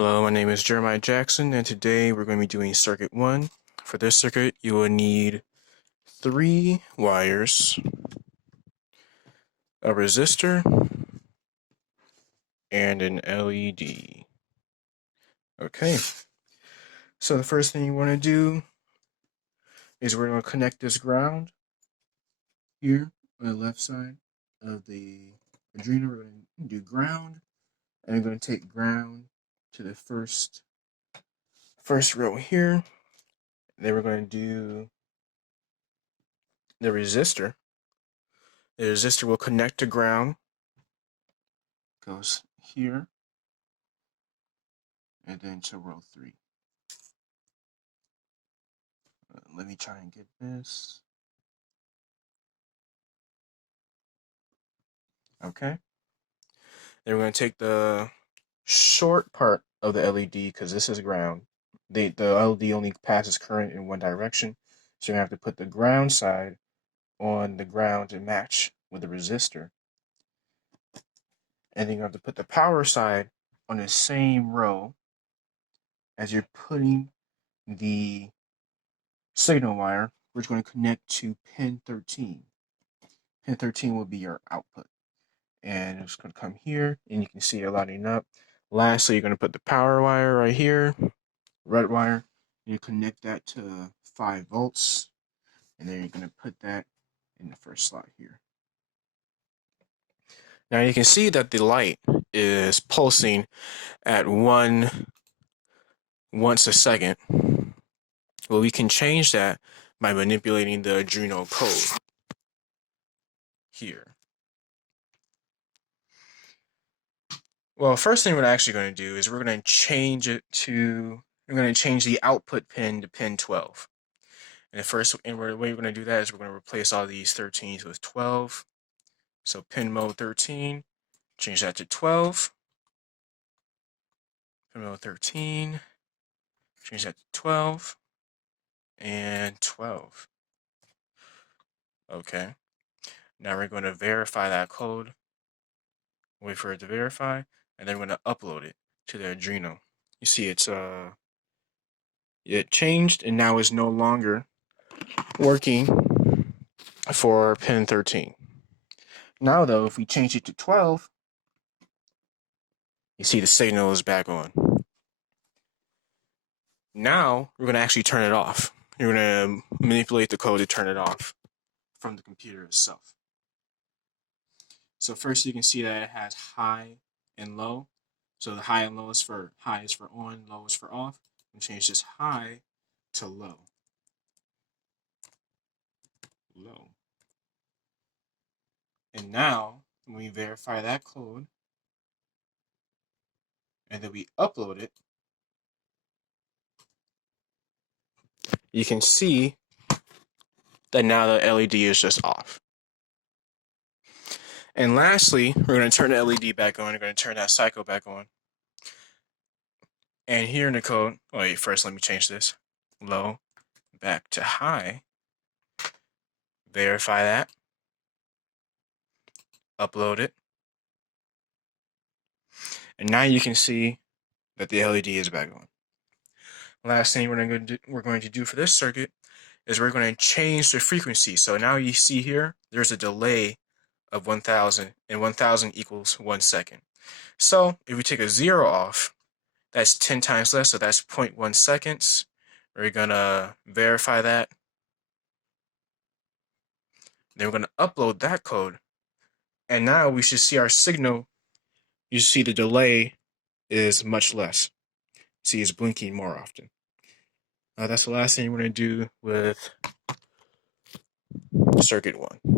Hello, my name is Jeremiah Jackson, and today we're going to be doing circuit 1. For this circuit, you will need 3 wires, a resistor, and an LED. Okay, so the first thing you want to do is we're going to connect this ground here on the left side of the Arduino. We're going to do ground, and we're going to take ground to the first row here. Then we're going to do the resistor. The resistor will connect to ground, goes here, and then to row 3. Let me try and get this. Okay. Then we're going to take the short part of the LED, because this is ground. The LED only passes current in one direction, so you're going to have to put the ground side on the ground to match with the resistor. And then you have to put the power side on the same row as you're putting the signal wire, which is going to connect to pin 13. Pin 13 will be your output. And it's going to come here, and you can see it lighting up. Lastly, you're going to put the power wire right here, red wire. You connect that to 5 volts, and then you're going to put that in the first slot here. Now you can see that the light is pulsing at once a second. Well, we can change that by manipulating the Arduino code here. Well, first thing we're actually going to do is we're going to change the output pin to pin 12. And the way we're going to do that is we're going to replace all these 13s with 12. So pin mode 13, change that to 12. Pin mode 13, change that to 12. And 12. Okay. Now we're going to verify that code. Wait for it to verify. And then we're going to upload it to the Arduino. You see it changed, and now is no longer working for pin 13. Now though, if we change it to 12, you see the signal is back on. Now we're going to actually turn it off. You're going to manipulate the code to turn it off from the computer itself. So first you can see that it has high and low. So the high and low is for high is for on, low is for off. And change this high to low. Low. And now when we verify that code and then we upload it, you can see that now the LED is just off. And lastly, we're going to turn the LED back on. We're going to turn that cycle back on. And here in the code, wait, first let me change this. Low, back to high. Verify that. Upload it. And now you can see that the LED is back on. Last thing we're going to do for this circuit is we're going to change the frequency. So now you see here, there's a delay of 1,000, and 1,000 equals 1 second. So if we take a 0 off, that's 10 times less, so that's 0.1 seconds. We're going to verify that. Then we're going to upload that code. And now we should see our signal. You see the delay is much less. See, it's blinking more often. That's the last thing we're going to do with circuit 1.